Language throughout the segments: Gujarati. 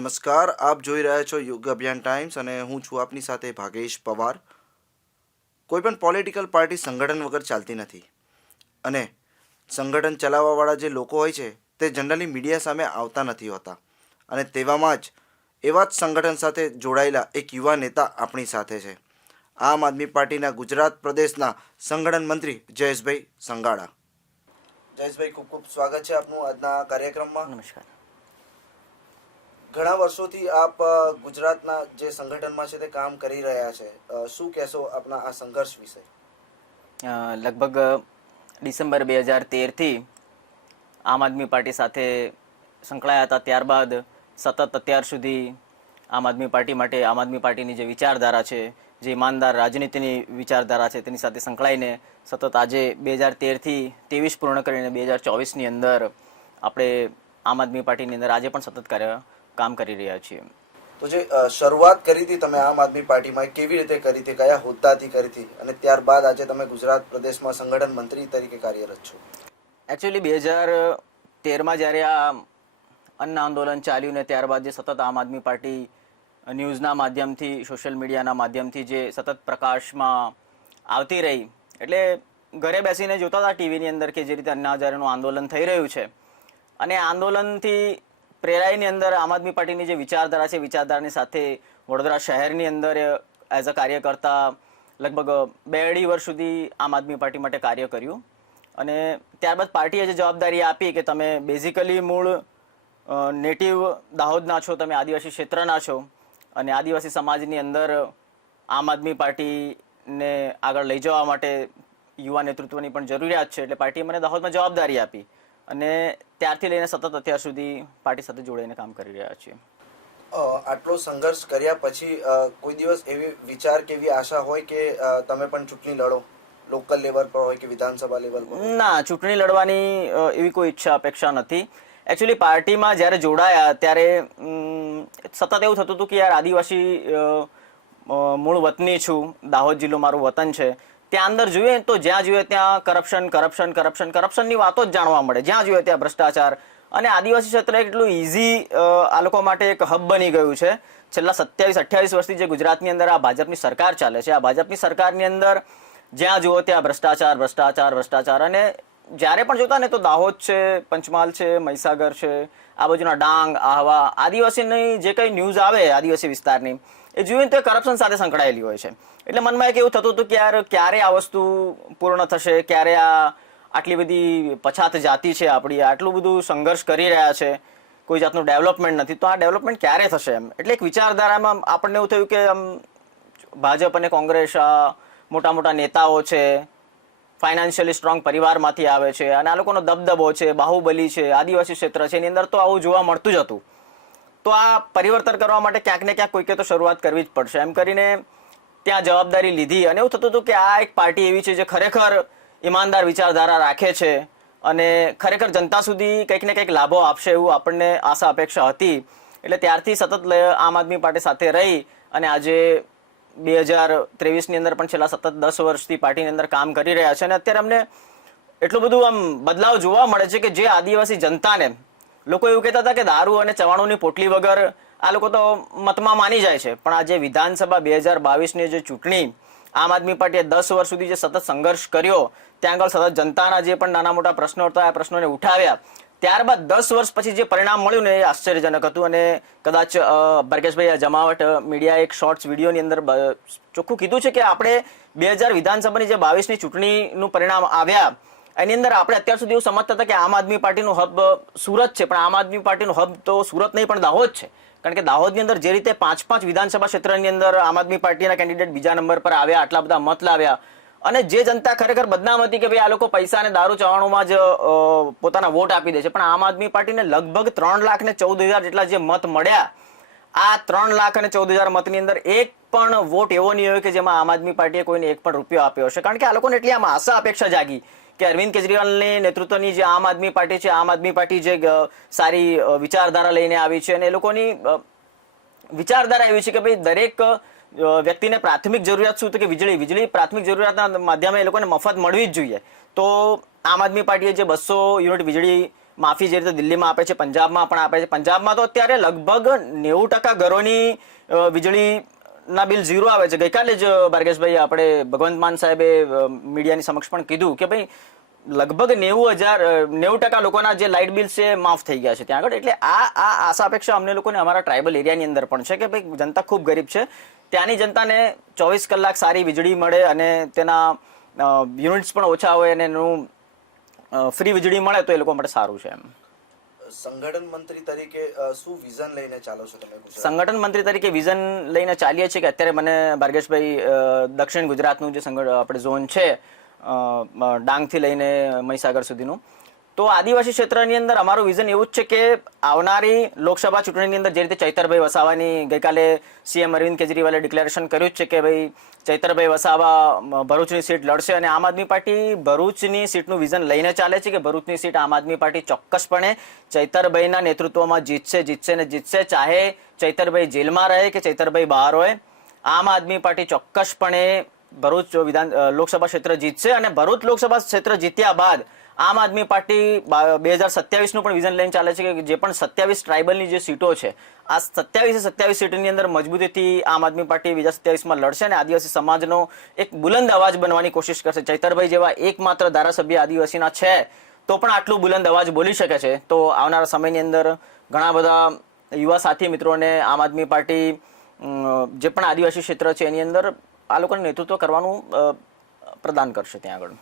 નમસ્કાર, આપ જોઈ રહ્યા છો યુગ અભિયાન ટાઈમ્સ અને હું છું આપની સાથે ભાગેશ પવાર. કોઈ પણ પોલિટિકલ પાર્ટી સંગઠન વગર ચાલતી નથી. અને સંગઠન ચલાવવાવાળા જે લોકો હોય છે, તે જનરલી મીડિયા સામે આવતા નથી હોતા. અને તેવામાં જ એવા જ સંગઠન સાથે જોડાયેલા એક યુવા નેતા આપણી સાથે છે. આમ આદમી પાર્ટીના ગુજરાત પ્રદેશના સંગઠન મંત્રી જયેશભાઈ સંગાડા. જયેશભાઈ, ખૂબ ખૂબ સ્વાગત છે આપનું આજના કાર્યક્રમમાં. નમસ્કાર. ઘણા વર્ષોથી આપ ગુજરાતના જે સંગઠનમાં છે તે કામ કરી રહ્યા છે. શું કહેશો આપના આ સંઘર્ષ વિશે? લગભગ ડિસેમ્બર બે હજાર તેરથી આમ આદમી પાર્ટી સાથે સંકળાયા હતા. ત્યારબાદ સતત અત્યાર સુધી આમ આદમી પાર્ટી માટે આમ આદમી પાર્ટીની જે વિચારધારા છે, જે ઈમાનદાર રાજનીતિની વિચારધારા છે તેની સાથે સંકળાઈને સતત આજે બે હજાર તેરથી ત્રેવીસ પૂર્ણ કરીને બે હજાર ચોવીસની અંદર આપણે આમ આદમી પાર્ટીની અંદર આજે પણ સતત કાર્ય કામ કરી રહ્યા છીએ. તો જે શરૂઆત કરી હતી તમે આમ આદમી પાર્ટીમાં કેવી રીતે કરી હતી કયા હોદ્દાથી કરી હતી? અને ત્યારબાદ આજે તમે ગુજરાત પ્રદેશમાં સંગઠન મંત્રી તરીકે કાર્યરત છો. એકચ્યુઅલી બે હજાર તેરમાં જ્યારે આ અન્ન આંદોલન ચાલ્યું ને ત્યારબાદ જે સતત આમ આદમી પાર્ટી ન્યૂઝના માધ્યમથી સોશિયલ મીડિયાના માધ્યમથી જે સતત પ્રકાશમાં આવતી રહી એટલે ઘરે બેસીને જોતા હતા ટીવીની અંદર કે જે રીતે અન્ના હજારેનું આંદોલન થઈ રહ્યું છે. અને આંદોલનથી પ્રેરાઈની અંદર આમ આદમી પાર્ટીની જે વિચારધારા છે, વિચારધારાની સાથે વડોદરા શહેરની અંદર એઝ અ કાર્યકર્તા લગભગ બે અઢી વર્ષ સુધી આમ આદમી પાર્ટી માટે કાર્ય કર્યું. અને ત્યારબાદ પાર્ટીએ જે જવાબદારી આપી કે તમે બેઝિકલી મૂળ નેટિવ દાહોદના છો, તમે આદિવાસી ક્ષેત્રના છો અને આદિવાસી સમાજની અંદર આમ આદમી પાર્ટીને આગળ લઈ જવા માટે યુવા નેતૃત્વની પણ જરૂરિયાત છે. એટલે પાર્ટીએ મને દાહોદમાં જવાબદારી આપી. અને ત્યારથી લઈને સતત અત્યાર સુધી પાર્ટી સાથે જોડાઈને કામ કરી રહ્યા છીએ. આટલો સંઘર્ષ કર્યા પછી કોઈ દિવસ એવી વિચાર કે એવી આશા હોય કે તમે પણ ચૂંટણી લડો? લોકલ લેવલ પર હોય કે વિધાનસભા લેવલ પર ના ચૂંટણી લડવાની એવી કોઈ ઈચ્છા અપેક્ષા નથી. એકચ્યુઅલી પાર્ટીમાં જ્યારે જોડાયા ત્યારે સતત એવું થતું હતું કે યાર આદિવાસી મૂળ વતની છું. દાહોદ જિલ્લો મારું વતન છે. ત્યાં અંદર જોઈએ તો જ્યાં જોઈએ ત્યાં કરપ્શન કરપ્શન કરપ્શન કરપ્શનની વાતો જ જાણવા મળે. જ્યાં જોઈએ ત્યાં ભ્રષ્ટાચાર. અને આદિવાસી ક્ષેત્ર એટલું ઇઝી આ લોકો માટે એક હબ બની ગયું છે. છેલ્લા સત્યાવીસ, અઠ્યાવીસ વર્ષથી જે ગુજરાતની અંદર આ ભાજપની સરકાર ચાલે છે. આ ભાજપની સરકારની અંદર જ્યાં જુઓ ત્યાં ભ્રષ્ટાચાર ભ્રષ્ટાચાર ભ્રષ્ટાચાર. અને જ્યારે પણ જોતા ને તો દાહોદ છે, પંચમહાલ છે, મહીસાગર છે, આ બાજુના ડાંગ, આહવા, આદિવાસીની જે કંઈ ન્યૂઝ આવે આદિવાસી વિસ્તારની, એ જોઈએ તો કરપ્શન સાથે સંકળાયેલી હોય છે. એટલે મનમાં એક એવું થતું હતું કે યાર ક્યારે આ વસ્તુ પૂર્ણ થશે, ક્યારે આ આટલી બધી પછાત જાતિ છે આપણી, આટલું બધું સંઘર્ષ કરી રહ્યા છે, કોઈ જાતનું ડેવલપમેન્ટ નથી, તો આ ડેવલપમેન્ટ ક્યારે થશે એમ? એટલે એક વિચારધારામાં આપણને એવું થયું કે આમ ભાજપ અને કોંગ્રેસ આ મોટા મોટા નેતાઓ છે ફાઇનાન્શિયલી સ્ટ્રોંગ પરિવારમાંથી આવે છે અને આ લોકોનો દબદબો છે, બાહુબલી છે, આદિવાસી ક્ષેત્ર છે, એની અંદર તો આવું જોવા મળતું જ હતું. તો આ પરિવર્તન કરવા માટે ક્યાંક ને ક્યાંક કોઈકે તો શરૂઆત કરવી જ પડશે. એમ કરીને ત્યાં જવાબદારી લીધી અને એવું થતું હતું કે આ એક પાર્ટી એવી છે જે ખરેખર ઈમાનદાર વિચારધારા રાખે છે અને ખરેખર જનતા સુધી કંઈક ને કંઈક લાભો આપશે એવું આપણને આશા અપેક્ષા હતી. એટલે ત્યારથી સતત આમ આદમી પાર્ટી સાથે રહી અને આજે બે હજાર ત્રેવીસની અંદર પણ છેલ્લા સતત દસ વર્ષથી પાર્ટીની અંદર કામ કરી રહ્યા છે અને અત્યારે અમને એટલું બધું આમ બદલાવ જોવા મળે છે કે જે આદિવાસી જનતાને, લોકો એવું કહેતા હતા કે દારૂ અને ચવાણુંની પોટલી વગર આ લોકો તો મતમાં માની જાય છે. પણ આજે વિધાનસભા બે હજાર બાવીસની જે ચૂંટણી, આમ આદમી પાર્ટીએ દસ વર્ષ સુધી જે સતત સંઘર્ષ કર્યો, ત્યાં આગળ સતત જનતાના જે પણ નાના મોટા પ્રશ્નો હતા, આ પ્રશ્નોને ઉઠાવ્યા. ત્યારબાદ દસ વર્ષ પછી જે પરિણામ મળ્યું ને એ આશ્ચર્યજનક હતું અને કદાચ ભરકેશભાઈ જમાવટ મીડિયા એક શોર્ટ્સ વિડીયોની અંદર ચોખ્ખું કીધું છે કે આપણે બે હજાર વિધાનસભાની જે બાવીસની ચૂંટણીનું પરિણામ આવ્યા, એની અંદર આપણે અત્યાર સુધી એવું સમજતા હતા કે આમ આદમી પાર્ટીનું હબ સુરત છે, પણ આમ આદમી પાર્ટીનું હબ તો સુરત નહીં, પણ દાહોદ છે. કારણ કે દાહોદની અંદર જે રીતે પાંચ પાંચ વિધાનસભા ક્ષેત્રની અંદર આમ આદમી પાર્ટીના કેન્ડિડેટ બીજા નંબર પર આવ્યા, આટલા બધા મત લાવ્યા અને જે જનતા ખરેખર બદનામ હતી કે ભાઈ આ લોકો પૈસા અને દારૂ ચવાણુંમાં જ પોતાના વોટ આપી દે છે, પણ આમ આદમી પાર્ટીને લગભગ ત્રણ લાખ ને ચૌદ હજાર જેટલા જે મત મળ્યા, આ ત્રણ લાખ અને ચૌદ હજાર મતની અંદર એક પણ વોટ એવો નહીં હોય કે જેમાં આમ આદમી પાર્ટીએ કોઈને એક પણ રૂપિયો આપ્યો હશે. કારણ કે આ લોકોને એટલી આમ આશા અપેક્ષા જાગી કે અરવિંદ કેજરીવાલની નેતૃત્વની જે આમ આદમી પાર્ટી છે, આમ આદમી પાર્ટી જે સારી વિચારધારા લઈને આવી છે અને એ લોકોની વિચારધારા એવી છે કે ભાઈ દરેક વ્યક્તિને પ્રાથમિક જરૂરિયાત શું? તો કે વીજળી. વીજળી પ્રાથમિક જરૂરિયાતના માધ્યમે એ લોકોને મફત મળવી જ જોઈએ. તો આમ આદમી પાર્ટીએ જે બસો યુનિટ વીજળી માફી જે રીતે દિલ્હીમાં આપે છે, પંજાબમાં પણ આપે છે. પંજાબમાં તો અત્યારે લગભગ નેવું ટકા ઘરોની વીજળીના બિલ ઝીરો આવે છે. ગઈકાલે જ ભાર્ગેશભાઈ આપણે ભગવંત માન સાહેબે મીડિયાની સમક્ષ પણ કીધું કે ભાઈ, લગભગ નેવું હજાર નેવું ટકા લોકોના જે લાઇટ બિલ છે માફ થઈ ગયા છે ત્યાં આગળ. એટલે આ આ આશા અપેક્ષા અમને લોકોને અમારા ટ્રાઇબલ એરિયાની અંદર પણ છે કે ભાઈ જનતા ખૂબ ગરીબ છે. ત્યાંની જનતાને ચોવીસ કલાક સારી વીજળી મળે અને તેના યુનિટ્સ પણ ઓછા હોય અને એનું ફ્રી વીજળી મળે તો એ લોકો માટે સારું છે એમ. સંગઠન મંત્રી તરીકે શું વિઝન લઈને ચાલો છો તમે સંગઠન મંત્રી તરીકે વિઝન લઈને ચાલીએ છીએ કે અત્યારે મને ભાર્ગેશભાઈ દક્ષિણ ગુજરાતનું જે સંગઠ આપણે ઝોન છે ડાંગથી લઈને મહીસાગર સુધીનું તો આદિવાસી ક્ષેત્રની અંદર અમારું વિઝન એવું જ છે કે આવનારી લોકસભા ચૂંટણીની અંદર જે રીતે ચૈતરભાઈ વસાવાની ગઈકાલે સીએમ અરવિંદ કેજરીવાલે ડિક્લેરેશન કર્યું છે કે ભાઈ, ચૈતરભાઈ વસાવા ભરૂચની સીટ લડશે અને આમ આદમી પાર્ટી ભરૂચની સીટનું વિઝન લઈને ચાલે છે કે ભરૂચની સીટ આમ આદમી પાર્ટી ચોક્કસપણે ચૈતરભાઈના નેતૃત્વમાં જીતશે જીતશે ને જીતશે, ચાહે ચૈતરભાઈ જેલમાં રહે કે ચૈતરભાઈ બહાર હોય. આમ આદમી પાર્ટી ચોક્કસપણે ભરૂચ વિધાન લોકસભા ક્ષેત્ર જીતશે અને ભરૂચ લોકસભા ક્ષેત્ર જીત્યા બાદ આમ આદમી પાર્ટી બે હજાર સત્યાવીસનું પણ વિઝન લઈને ચાલે છે કે જે પણ સત્યાવીસ ટ્રાઇબલની જે સીટો છે, આ સત્યાવીસે સત્યાવીસ સીટની અંદર મજબૂતીથી આમ આદમી પાર્ટી બીજા સત્યાવીસમાં લડશે અને આદિવાસી સમાજનો એક બુલંદ અવાજ બનવાની કોશિશ કરશે. ચૈતરભાઈ જેવા એકમાત્ર ધારાસભ્ય આદિવાસીના છે, તો પણ આટલું બુલંદ અવાજ બોલી શકે છે. તો આવનારા સમયની અંદર ઘણા બધા યુવા સાથી મિત્રોને આમ આદમી પાર્ટી જે પણ આદિવાસી ક્ષેત્ર છે એની અંદર આ લોકોને નેતૃત્વ કરવાનું પ્રદાન કરશે ત્યાં આગળ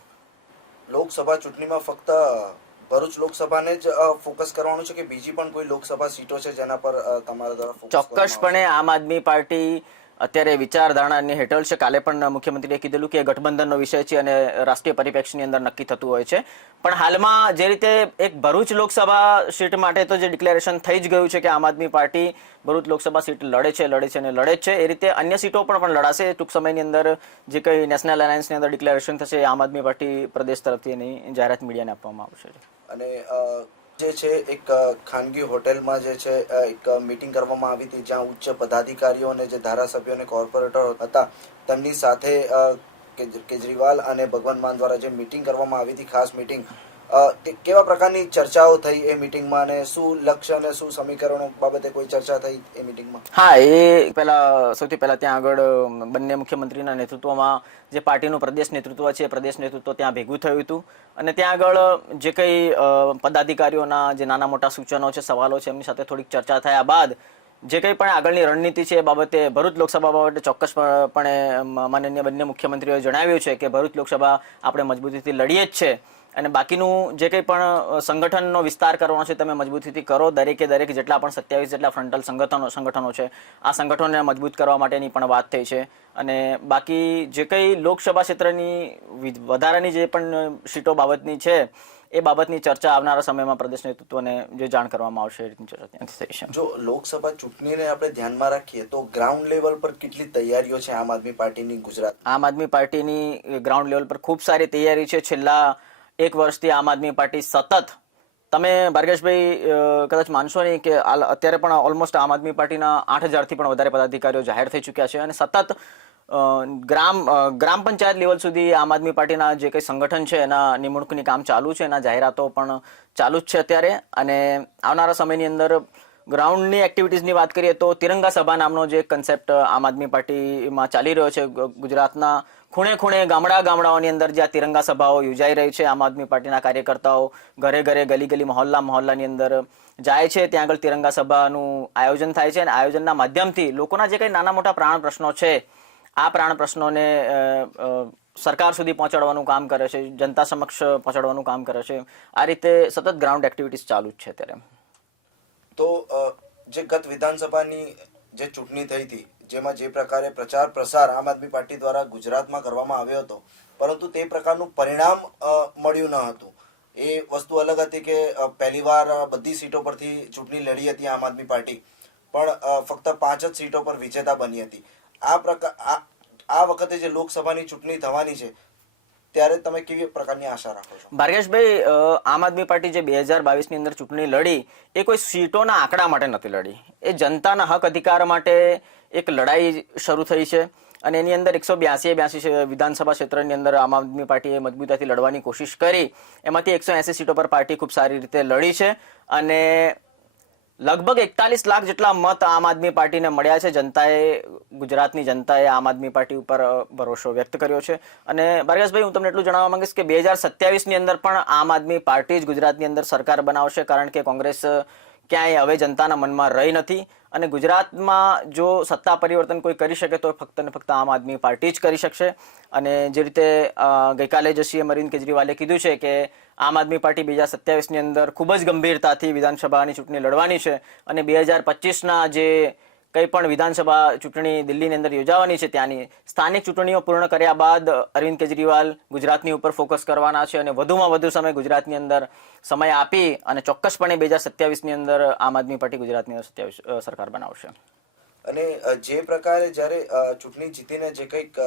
લોકસભા ચૂંટણીમાં ફક્ત ભરૂચ લોકસભાને જ ફોકસ કરવાનું છે કે બીજી પણ કોઈ લોકસભા સીટો છે જેના પર તમારા દ્વારા? ચોક્કસપણે આમ આદમી પાર્ટી અત્યારે વિચારધારણાની હેઠળ છે. કાલે પણ મુખ્યમંત્રીએ કીધેલું કે ગઠબંધનનો વિષય છે અને રાષ્ટ્રીય પરિપ્રેક્ષની અંદર નક્કી થતું હોય છે. પણ હાલમાં જે રીતે એક ભરૂચ લોકસભા સીટ માટે તો જે ડિક્લેરેશન થઈ જ ગયું છે કે આમ આદમી પાર્ટી ભરૂચ લોકસભા સીટ લડે છે લડે છે અને લડે છે. એ રીતે અન્ય સીટો પણ પણ લડાશે. ટૂંક સમયની અંદર જે કંઈ નેશનલ અલાયન્સની અંદર ડિક્લેરેશન થશે આમ આદમી પાર્ટી પ્રદેશ તરફથી એની જાહેરાત મીડિયાને આપવામાં આવશે. અને જે છે એક ખાનગી હોટેલમાં જે છે એક મીટિંગ કરવામાં આવી હતી જ્યાં ઉચ્ચ પદાધિકારીઓ અને જે ધારાસભ્યો અને કોર્પોરેટરો હતા તેમની સાથે કેજરીવાલ અને ભગવાન માન દ્વારા જે મીટિંગ કરવામાં આવી હતી, ખાસ મીટિંગ કેવા પ્રકારની ચર્ચાઓ થઈ એ મીટિંગમાં અને શું લક્ષ્ય અને શું સમીકરણો બાબતે કોઈ ચર્ચા થઈ એ મીટિંગમાં? હા, એ પહેલા, સૌથી પહેલા ત્યાં આગળ બંને મુખ્યમંત્રીના નેતૃત્વમાં જે પાર્ટીનું પ્રદેશ નેતૃત્વ છે, એ પ્રદેશ નેતૃત્વ ત્યાં ભેગું થયું હતું. અને ત્યાં આગળ, જે કંઈ પદાધિકારીઓના જે નાના મોટા સૂચનો છે, સવાલો છે, એમની સાથે થોડીક ચર્ચા થયા બાદ, જે કંઈ પણ આગળની રણનીતિ છે એ બાબતે ભરૂચ લોકસભા બાબતે ચોક્કસપણે માનનીય બંને મુખ્યમંત્રીઓએ જણાવ્યું છે કે ભરૂચ લોકસભા આપણે મજબૂતીથી લડીએ જ છે. અને બાકીનું જે કંઈ પણ સંગઠનનો વિસ્તાર કરવાનો છે તમે મજબૂતીથી કરો. દરેકે દરેક જેટલા પણ સત્યાવીસ જેટલા ફ્રન્ટલ સંગઠનો સંગઠનો છે આ સંગઠનોને મજબૂત કરવા માટેની પણ વાત થઈ છે. અને બાકી જે કંઈ લોકસભા ક્ષેત્રની વધારાની જે પણ સીટો બાબતની છે એ બાબતની ચર્ચા આવનારા સમયમાં પ્રદેશ નેતૃત્વને જે જાણ કરવામાં આવશે એ રીતની ચર્ચા થઈ છે. જો લોકસભા ચૂંટણીને આપણે ધ્યાનમાં રાખીએ તો ગ્રાઉન્ડ લેવલ પર કેટલી તૈયારીઓ છે આમ આદમી પાર્ટીની ગુજરાત? આમ આદમી પાર્ટીની ગ્રાઉન્ડ લેવલ પર ખૂબ સારી તૈયારી છે. છેલ્લા એક વર્ષથી આમ આદમી પાર્ટી સતત, તમે ભાર્ગેશભાઈ કદાચ માનશો નહીં કે અત્યારે પણ ઓલમોસ્ટ આમ આદમી પાર્ટીના આઠ હજારથી પણ વધારે પદાધિકારીઓ જાહેર થઈ ચૂક્યા છે અને સતત ગ્રામ ગ્રામ પંચાયત લેવલ સુધી આમ આદમી પાર્ટીના જે કંઈ સંગઠન છે એના નિમણૂકની કામ ચાલુ છે, એના જાહેરાતો પણ ચાલુ જ છે અત્યારે. અને આવનારા સમયની અંદર ગ્રાઉન્ડની એક્ટિવિટીઝની વાત કરીએ તો તિરંગા સભા નામનો જે કન્સેપ્ટ આમ આદમી પાર્ટીમાં ચાલી રહ્યો છે ગુજરાતના ખૂણે ખૂણે ગામડા ગામડાઓની અંદર જ્યાં તિરંગા સભાઓ યોજાઈ રહી છે, આમ આદમી પાર્ટીના કાર્યકર્તાઓ ઘરે ઘરે ગલી ગલી મહોલ્લા મહોલ્લાની અંદર જાય છે. ત્યાં આગળ તિરંગા સભાનું આયોજન થાય છે અને આયોજનના માધ્યમથી લોકોના જે કંઈ નાના મોટા પ્રાણ પ્રશ્નો છે, આ પ્રાણ પ્રશ્નોને સરકાર સુધી પહોંચાડવાનું કામ કરે છે, જનતા સમક્ષ પહોંચાડવાનું કામ કરે છે. આ રીતે સતત ગ્રાઉન્ડ એક્ટિવિટીઝ ચાલુ જ છે અત્યારે. તો જે ગત વિધાનસભાની જે ચૂંટણી થઈ હતી જેમાં જે પ્રકારે પ્રચાર પ્રસાર આમ આદમી પાર્ટી દ્વારા ગુજરાતમાં કરવામાં આવ્યો હતો, પરંતુ તે પ્રકારનું પરિણામ મળ્યું ન હતું. એ વસ્તુ અલગ હતી કે પહેલીવાર બધી સીટો પરથી ચૂંટણી લડી હતી આમ આદમી પાર્ટી, પણ ફક્ત પાંચ જ સીટો પર વિજેતા બની હતી. આ પ્રકાર આ આ વખતે જે લોકસભાની ચૂંટણી થવાની છે, ત્યારે તમે કેવી પ્રકારની આશા રાખો છો? ભાર્ગેશભાઈ આમ આદમી પાર્ટી જે બે હજાર બાવીસની અંદર ચૂંટણી લડી, એ કોઈ સીટોના આંકડા માટે નથી લડી. એ જનતાના હક અધિકાર માટે એક લડાઈ શરૂ થઈ છે અને એની અંદર એકસો બ્યાસી બ્યાસી વિધાનસભા ક્ષેત્રની અંદર આમ આદમી પાર્ટીએ મજબૂતાથી લડવાની કોશિશ કરી. એમાંથી એકસો એસી સીટો પર પાર્ટી ખૂબ સારી રીતે લડી છે અને લગભગ એકતાલીસ લાખ જેટલા મત આમ આદમી પાર્ટીને મળ્યા છે. જનતાએ, ગુજરાતની જનતાએ આમ આદમી પાર્ટી ઉપર ભરોસો વ્યક્ત કર્યો છે. અને ભાર્ગવભાઈ હું તમને એટલું જણાવવા માંગીશ કે બે હજાર સત્યાવીસની અંદર પણ આમ આદમી પાર્ટી જ ગુજરાતની અંદર સરકાર બનાવશે, કારણ કે કોંગ્રેસ ક્યાંય હવે જનતાના મનમાં રહી નથી. અને ગુજરાતમાં જો સત્તા પરિવર્તન કોઈ કરી શકે તો ફક્ત ને ફક્ત આમ આદમી પાર્ટી જ કરી શકશે. અને જે રીતે ગઈકાલે જ સીએમ અરવિંદ કેજરીવાલે કીધું છે કે આમ આદમી પાર્ટી બે હજાર સત્યાવીસની અંદર ખૂબ જ ગંભીરતાથી વિધાનસભાની ચૂંટણી લડવાની છે. અને બે હજાર પચીસના જે કંઈ પણ વિધાનસભા ચૂંટણી દિલ્હીની અંદર યોજાવાની છે ત્યાંની સ્થાનિક ચૂંટણીઓ પૂર્ણ કર્યા બાદ અરવિંદ કેજરીવાલ ગુજરાતની ઉપર ફોકસ કરવાના છે અને વધુમાં વધુ સમય ગુજરાતની અંદર સમય આપી અને ચોક્કસપણે બે હજાર સત્યાવીસની અંદર આમ આદમી પાર્ટી ગુજરાતની અંદર સત્યાવીસ સરકાર બનાવશે. અને જે પ્રકારે જ્યારે ચૂંટણી જીતીને જે કંઈક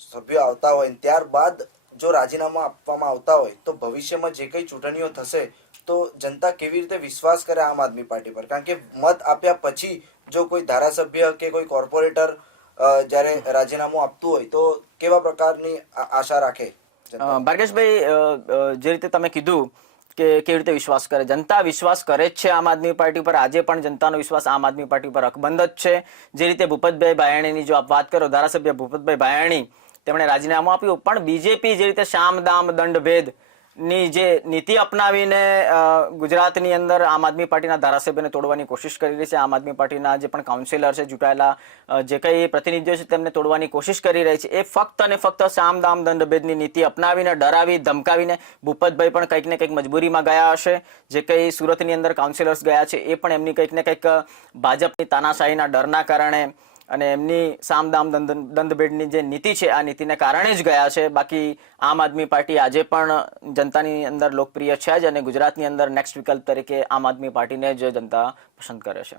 સભ્યો આવતા હોય ત્યારબાદ જો રાજીનામા આપવામાં આવતા હોય તો ભવિષ્યમાં જે કંઈ ચૂંટણીઓ થશે તો જનતા કેવી રીતે વિશ્વાસ કરે આમ આદમી પાર્ટી પર? કારણ કે મત આપ્યા પછી જો કોઈ ધારાસભ્ય કે કોઈ કોર્પોરેટર જ્યારે રાજીનામું આપતું હોય, તો કેવા પ્રકારની આશા રાખે ભાગેશભાઈ જે રીતે તમે કીધું કે કેવી રીતે વિશ્વાસ કરે, જનતા વિશ્વાસ કરે જ છે આમ આદમી પાર્ટી પર. આજે પણ જનતાનો વિશ્વાસ આમ આદમી પાર્ટી પર અકબંધ જ છે. જે રીતે ભૂપતભાઈ ભાયાણીની જો આપ વાત કરો, ધારાસભ્ય ભૂપતભાઈ ભાયાણી તેમણે રાજીનામું આપ્યું. પણ બીજેપી જે રીતે શામ, દામ દંડ ભેદ ની જે નીતિ અપનાવીને ગુજરાતની અંદર આમ આદમી પાર્ટીના ધારાસભ્યને તોડવાની કોશિશ કરી રહી છે. આમ આદમી પાર્ટીના જે પણ કાઉન્સિલર છે ચૂંટાયેલા જે કંઈ પ્રતિનિધિઓ છે, તેમને તોડવાની કોશિશ કરી રહી છે. એ ફક્ત અને ફક્ત સામ દામ દંડભેદની નીતિ અપનાવીને, ડરાવી, ધમકાવીને ભૂપતભાઈ પણ કંઈક ને કંઈક મજબૂરીમાં ગયા હશે. જે કંઈ સુરતની અંદર કાઉન્સિલર્સ ગયા છે, એ પણ એમની કંઈક ને કંઈક ભાજપની તાનાશાહીના ડરના કારણે અને એમની સામદામ દંડ, દંડભેદની જે નીતિ છે, આ નીતિને કારણે જ ગયા છે. બાકી આમ આદમી પાર્ટી આજે પણ જનતાની અંદર લોકપ્રિય છે જ અને ગુજરાતની અંદર નેક્સ્ટ વિકલ્પ તરીકે આમ આદમી પાર્ટીને જ જનતા પસંદ કરે છે.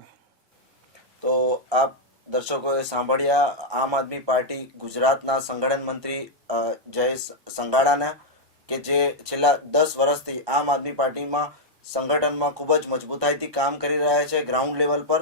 તો આપ દર્શકોએ સાંભળ્યા, આમ આદમી પાર્ટી ગુજરાતના સંગઠન મંત્રી જયેશ સંઘાડાના કે જે છેલ્લા દસ વર્ષથી આમ આદમી પાર્ટીમાં સંગઠનમાં ખૂબ જ મજબૂતાઈથી કામ કરી રહ્યા છે, ગ્રાઉન્ડ લેવલ પર.